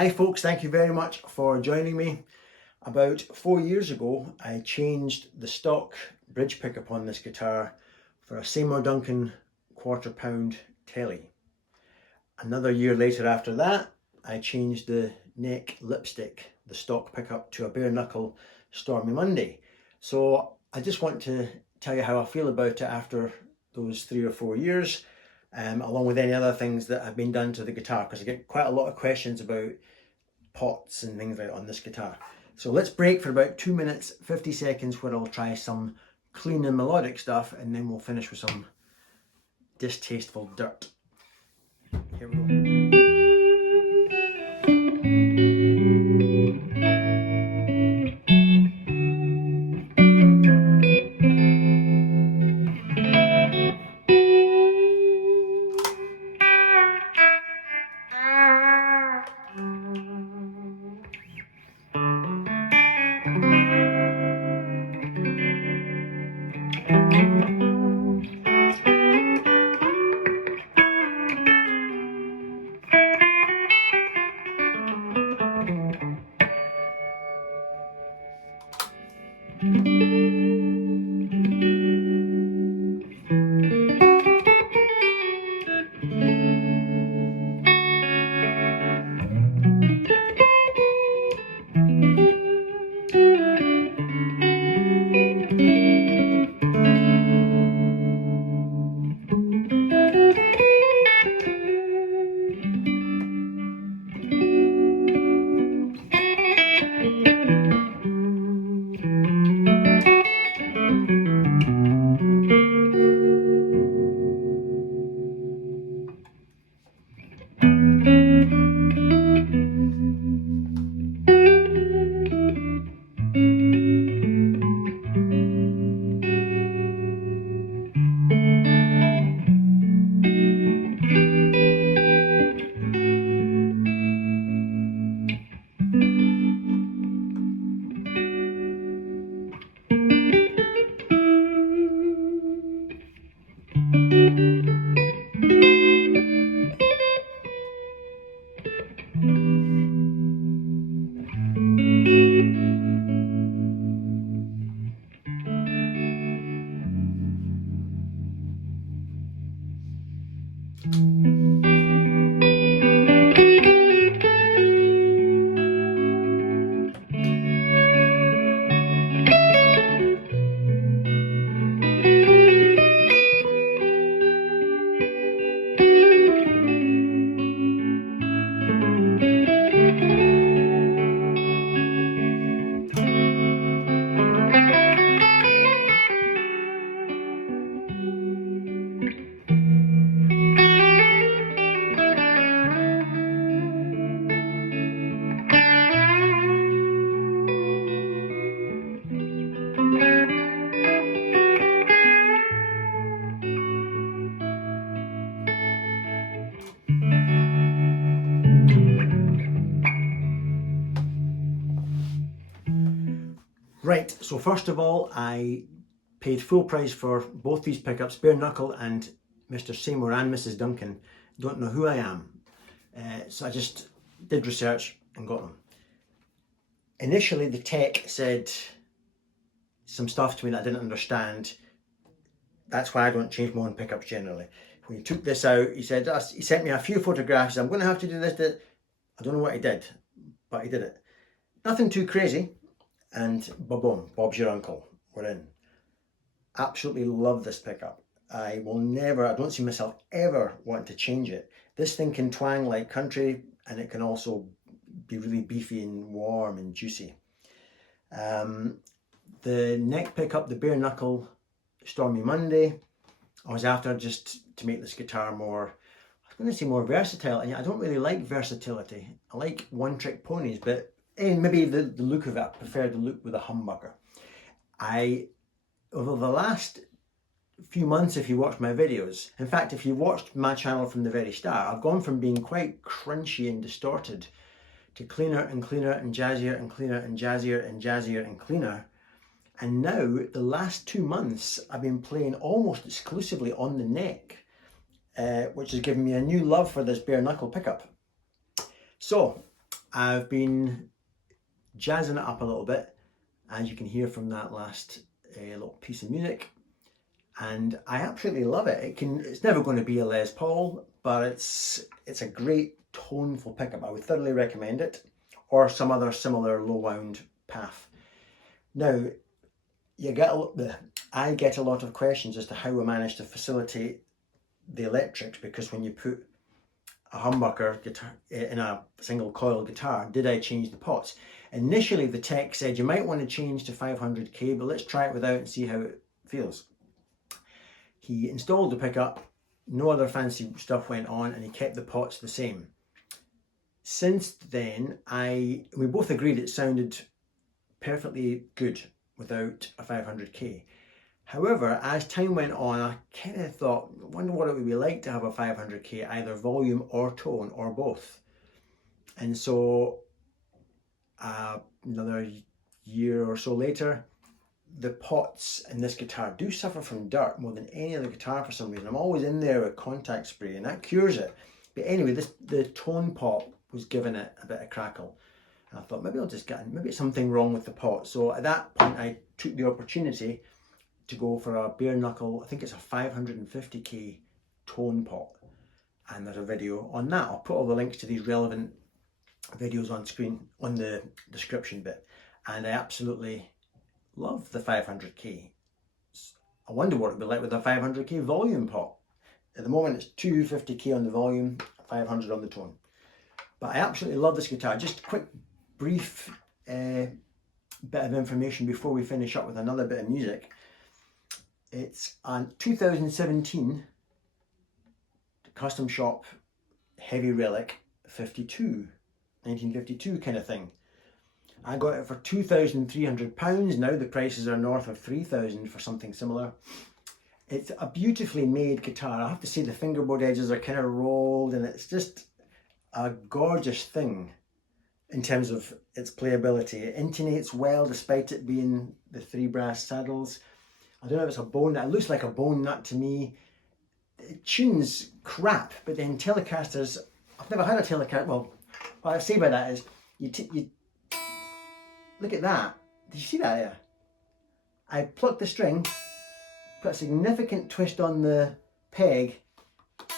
Hi folks, thank you very much for joining me. About 4 years ago, I changed the stock bridge pickup on this guitar for a Seymour Duncan £1/4 Telly. Another year later after that, I changed the neck lipstick, the stock pickup, to a bare knuckle Stormy Monday. So I just want to tell you how I feel about it after those 3 or 4 years. Along with any other things that have been done to the guitar, because I get quite a lot of questions about pots and things like that on this guitar. So let's break for about 2 minutes 50 seconds where I'll try some clean and melodic stuff, and then we'll finish with some distasteful dirt. Here we go. Right, so first of all, I paid full price for both these pickups, bare knuckle and Mr. Seymour and Mrs. Duncan. Don't know who I am, so I just did research and got them. Initially, the tech said some stuff to me that I didn't understand. That's why I don't change my own pickups generally. When he took this out, he said, he sent me a few photographs. I'm going to have to do this. I don't know what he did, but he did it. Nothing too crazy. And boom, Bob's your uncle. We're in. Absolutely love this pickup. I don't see myself ever wanting to change it. This thing can twang like country, and it can also be really beefy and warm and juicy. The neck pickup, the bare knuckle Stormy Monday, I was after just to make this guitar more, I was going to say more versatile, and I don't really like versatility. I like one-trick ponies, but maybe the look of it, I prefer the look with a humbucker. Over the last few months, if you watch my videos, in fact, if you watched my channel from the very start, I've gone from being quite crunchy and distorted to cleaner and cleaner and jazzier and cleaner and jazzier and jazzier and cleaner. And now, the last 2 months, I've been playing almost exclusively on the neck, which has given me a new love for this bare knuckle pickup. So, I've been jazzing it up a little bit, as you can hear from that last little piece of music, and I absolutely love it. It's never going to be a Les Paul, but it's a great toneful pickup. I would thoroughly recommend it, or some other similar low wound path. Now, I get a lot of questions as to how we manage to facilitate the electrics, because when you put a humbucker guitar in a single coil guitar, did I change the pots? Initially, the tech said you might want to change to 500k, but let's try it without and see how it feels. He installed the pickup, no other fancy stuff went on, and he kept the pots the same. Since then, we both agreed it sounded perfectly good without a 500k. However, as time went on, I kind of thought, I wonder what it would be like to have a 500k, either volume or tone or both. And so another year or so later, the pots in this guitar do suffer from dirt more than any other guitar for some reason. I'm always in there with contact spray and that cures it. But anyway, the tone pot was giving it a bit of crackle. And I thought maybe maybe it's something wrong with the pot. So at that point I took the opportunity to go for a bare knuckle, I think it's a 550k tone pot. And there's a video on that. I'll put all the links to these relevant videos on screen on the description bit. And I absolutely love the 500k. I wonder what it'd be like with a 500k volume pot. At the moment it's 250k on the volume, 500 on the tone. But I absolutely love this guitar. Just a quick brief bit of information before we finish up with another bit of music. It's a 2017 custom shop heavy relic 1952 kind of thing. I got it for £2,300. Now the prices are north of 3,000 for something similar. It's a beautifully made guitar. I have to say the fingerboard edges are kind of rolled, and it's just a gorgeous thing in terms of its playability. It intonates well despite it being the 3 brass saddles. I don't know if it's a bone nut. It looks like a bone nut to me. It tunes crap, but then Telecasters, I've never had a Telecaster. Well, what I say by that is, you look at that. Did you see that there? I plucked the string, put a significant twist on the peg,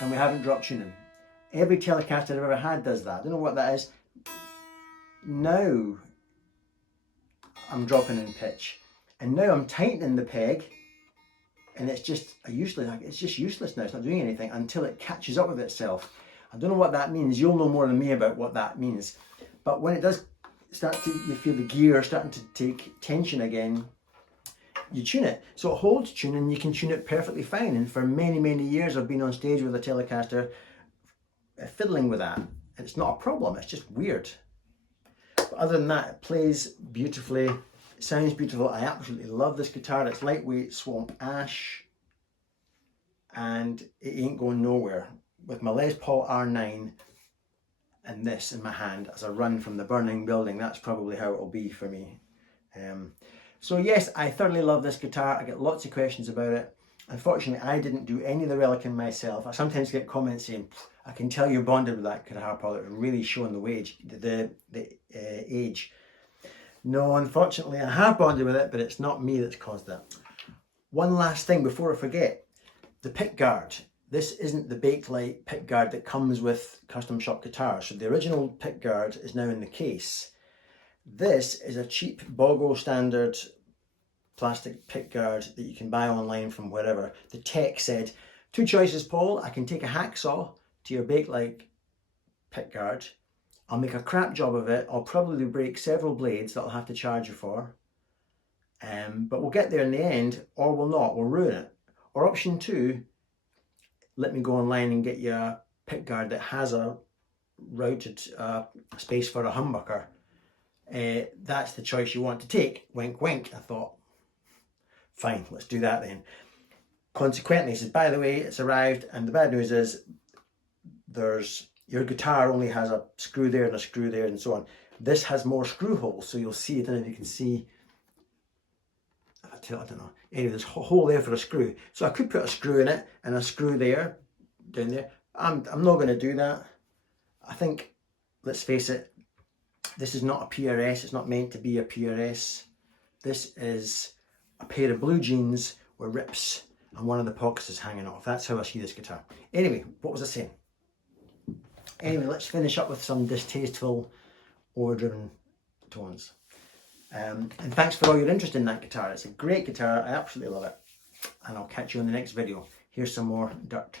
and we haven't dropped tuning. Every Telecaster I've ever had does that. I don't know what that is. Now I'm dropping in pitch, and now I'm tightening the peg, and it's just useless now. It's not doing anything until it catches up with itself. I don't know what that means. You'll know more than me about what that means. But when it does you feel the gear starting to take tension again, you tune it. So it holds tune, and you can tune it perfectly fine. And for many, many years I've been on stage with a Telecaster fiddling with that. And it's not a problem, it's just weird. But other than that, it plays beautifully, it sounds beautiful. I absolutely love this guitar. It's lightweight swamp ash, and it ain't going nowhere. With my Les Paul R9 and this in my hand as I run from the burning building, that's probably how it'll be for me. So yes, I thoroughly love this guitar. I get lots of questions about it. Unfortunately, I didn't do any of the relicing myself. I sometimes get comments saying, I can tell you're bonded with that guitar, Paul. It's really showing the age. No, unfortunately, I have bonded with it, but it's not me that's caused that. One last thing before I forget, the pick guard. This isn't the Bakelite pick guard that comes with custom shop guitars. So the original pick guard is now in the case. This is a cheap Bogo standard plastic pick guard that you can buy online from wherever. The tech said, 2 choices, Paul. I can take a hacksaw to your Bakelite pick guard. I'll make a crap job of it. I'll probably break several blades that I'll have to charge you for. But we'll get there in the end, or we'll not. We'll ruin it. Or option 2, let me go online and get you a pick guard that has a routed space for a humbucker. That's the choice you want to take. Wink, wink. I thought, fine, let's do that then. Consequently, he says, by the way, it's arrived, and the bad news is your guitar only has a screw there and a screw there and so on. This has more screw holes, so you'll see, I don't know if you can see, I don't know. Anyway, there's a hole there for a screw. So I could put a screw in it and a screw there, down there. I'm not going to do that. I think, let's face it, This is not a PRS, it's not meant to be a PRS. This is a pair of blue jeans with rips and one of the pockets is hanging off. That's how I see this guitar. Anyway, what was I saying? Anyway, let's finish up with some distasteful, overdriven tones. And thanks for all your interest in that guitar. It's a great guitar, I absolutely love it. And I'll catch you in the next video. Here's some more dirt.